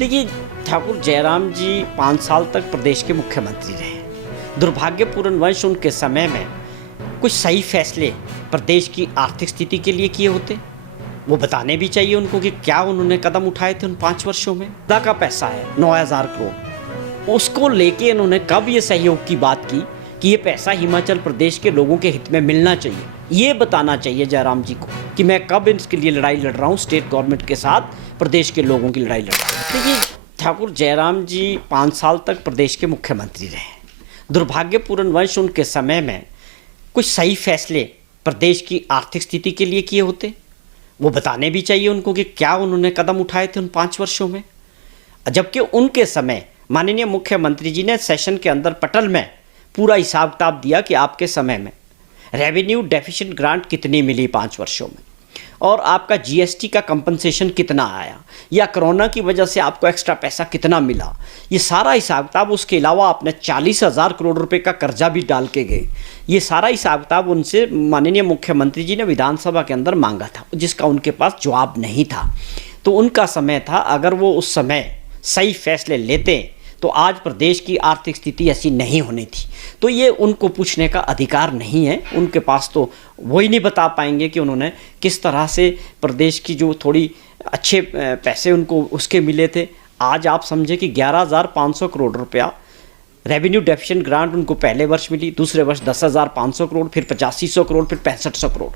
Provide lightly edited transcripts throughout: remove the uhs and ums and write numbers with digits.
देखिए, ठाकुर जयराम जी 5 साल तक प्रदेश के मुख्यमंत्री रहे। दुर्भाग्यपूर्ण वंश उनके समय में कुछ सही फैसले प्रदेश की आर्थिक स्थिति के लिए किए होते, वो बताने भी चाहिए उनको कि क्या उन्होंने कदम उठाए थे उन 5 वर्षों में। अदा का पैसा है 9,000 करोड़, उसको लेके इन्होंने कब ये सहयोग की बात की कि ये पैसा हिमाचल प्रदेश के लोगों के हित में मिलना चाहिए, ये बताना चाहिए जयराम जी को कि मैं कब इसके लिए लड़ाई लड़ रहा हूँ, स्टेट गवर्नमेंट के साथ प्रदेश के लोगों की लड़ाई लड़ रहा हूँ। देखिए, ठाकुर जयराम जी 5 साल तक प्रदेश के मुख्यमंत्री रहे। दुर्भाग्यपूर्ण वंश उनके समय में कुछ सही फैसले प्रदेश की आर्थिक स्थिति के लिए किए होते, वो बताने भी चाहिए उनको कि क्या उन्होंने कदम उठाए थे उन 5 वर्षों में। जबकि उनके समय माननीय मुख्यमंत्री जी ने सेशन के अंदर पटल में पूरा हिसाब किताब दिया कि आपके समय में रेवेन्यू डेफिशिएंट ग्रांट कितनी मिली 5 वर्षों में, और आपका जीएसटी का कंपनसेशन कितना आया, या कोरोना की वजह से आपको एक्स्ट्रा पैसा कितना मिला, ये सारा हिसाब किताब। उसके अलावा आपने 40,000 करोड़ रुपए का कर्जा भी डाल के गए। ये सारा हिसाब किताब उनसे माननीय मुख्यमंत्री जी ने विधानसभा के अंदर मांगा था, जिसका उनके पास जवाब नहीं था। तो उनका समय था, अगर वो उस समय सही फैसले लेते तो आज प्रदेश की आर्थिक स्थिति ऐसी नहीं होनी थी। तो ये उनको पूछने का अधिकार नहीं है उनके पास, तो वही नहीं बता पाएंगे कि उन्होंने किस तरह से प्रदेश की जो थोड़ी अच्छे पैसे उनको उसके मिले थे। आज आप समझे कि 11,500 करोड़ रुपया रेवेन्यू डेफिशिएंट ग्रांट उनको पहले वर्ष मिली, दूसरे वर्ष 10,500 करोड़, फिर 8500 करोड़, फिर 6500 करोड़।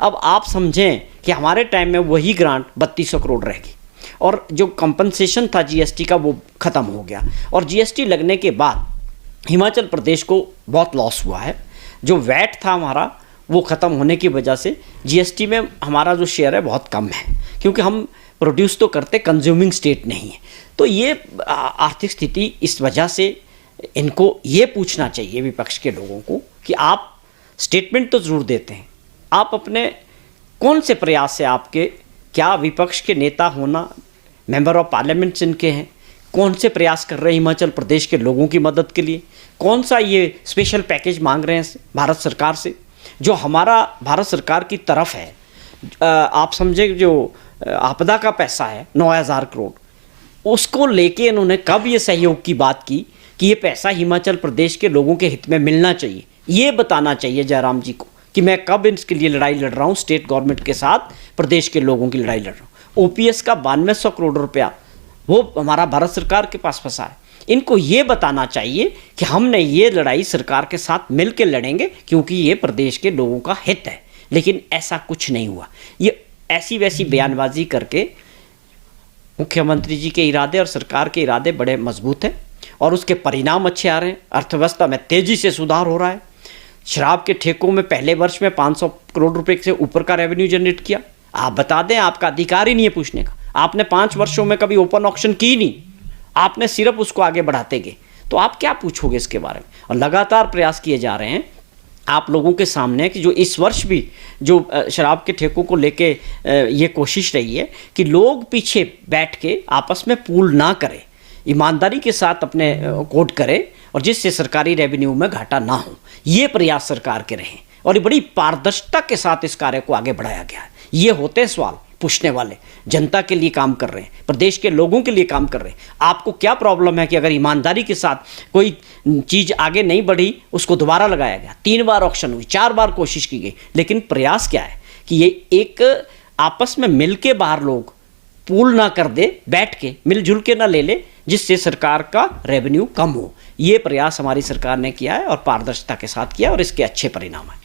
अब आप समझें कि हमारे टाइम में वही ग्रांट 3200 करोड़ रहेगी, और जो कंपनसेशन था जीएसटी का वो ख़त्म हो गया। और जीएसटी लगने के बाद हिमाचल प्रदेश को बहुत लॉस हुआ है। जो वैट था हमारा वो ख़त्म होने की वजह से जीएसटी में हमारा जो शेयर है बहुत कम है, क्योंकि हम प्रोड्यूस तो करते, कंज्यूमिंग स्टेट नहीं है। तो ये आर्थिक स्थिति इस वजह से इनको ये पूछना चाहिए विपक्ष के लोगों को कि आप स्टेटमेंट तो ज़रूर देते हैं, आप अपने कौन से प्रयास से, आपके क्या विपक्ष के नेता होना, मेंबर ऑफ पार्लियामेंट जिनके हैं, कौन से प्रयास कर रहे हैं हिमाचल प्रदेश के लोगों की मदद के लिए, कौन सा ये स्पेशल पैकेज मांग रहे हैं भारत सरकार से, जो हमारा भारत सरकार की तरफ है। आप समझे जो आपदा का पैसा है 9,000 करोड़, उसको लेके इन्होंने कब ये सहयोग की बात की कि ये पैसा हिमाचल प्रदेश के लोगों के हित में मिलना चाहिए, ये बताना चाहिए जयराम जी को कि मैं कब इसके लिए लड़ाई लड़ रहा हूँ, स्टेट गवर्नमेंट के साथ प्रदेश के लोगों की लड़ाई लड़ रहा हूँ। ओपीएस का 9200 करोड़ रुपया वो हमारा भारत सरकार के पास फंसा है। इनको ये बताना चाहिए कि हमने ये लड़ाई सरकार के साथ मिल के लड़ेंगे, क्योंकि ये प्रदेश के लोगों का हित है। लेकिन ऐसा कुछ नहीं हुआ। ये ऐसी वैसी बयानबाजी करके मुख्यमंत्री जी के इरादे और सरकार के इरादे बड़े मजबूत हैं और उसके परिणाम अच्छे आ रहे हैं। अर्थव्यवस्था में तेज़ी से सुधार हो रहा है। शराब के ठेकों में पहले वर्ष में 500 करोड़ रुपए से ऊपर का रेवेन्यू जनरेट किया। आप बता दें, आपका अधिकार ही नहीं है पूछने का। आपने 5 वर्षों में कभी ओपन ऑक्शन की नहीं, आपने सिर्फ उसको आगे बढ़ाते गए, तो आप क्या पूछोगे इसके बारे में। और लगातार प्रयास किए जा रहे हैं आप लोगों के सामने कि जो इस वर्ष भी जो शराब के ठेकों को लेके ये कोशिश रही है कि लोग पीछे बैठ के आपस में पूल ना करें, ईमानदारी के साथ अपने कोड करें, और जिससे सरकारी रेवेन्यू में घाटा ना हो। ये प्रयास सरकार के रहे और ये बड़ी पारदर्शिता के साथ इस कार्य को आगे बढ़ाया गया है। ये होते सवाल पूछने वाले, जनता के लिए काम कर रहे हैं, प्रदेश के लोगों के लिए काम कर रहे हैं। आपको क्या प्रॉब्लम है कि अगर ईमानदारी के साथ कोई चीज़ आगे नहीं बढ़ी, उसको दोबारा लगाया गया, 3 बार ऑक्शन हुई, 4 बार कोशिश की गई, लेकिन प्रयास क्या है कि ये एक आपस में मिल के बाहर लोग पूल ना कर दे, बैठ के मिलजुल के ना ले, जिससे सरकार का रेवेन्यू कम हो। ये प्रयास हमारी सरकार ने किया है और पारदर्शिता के साथ किया, और इसके अच्छे परिणाम हैं।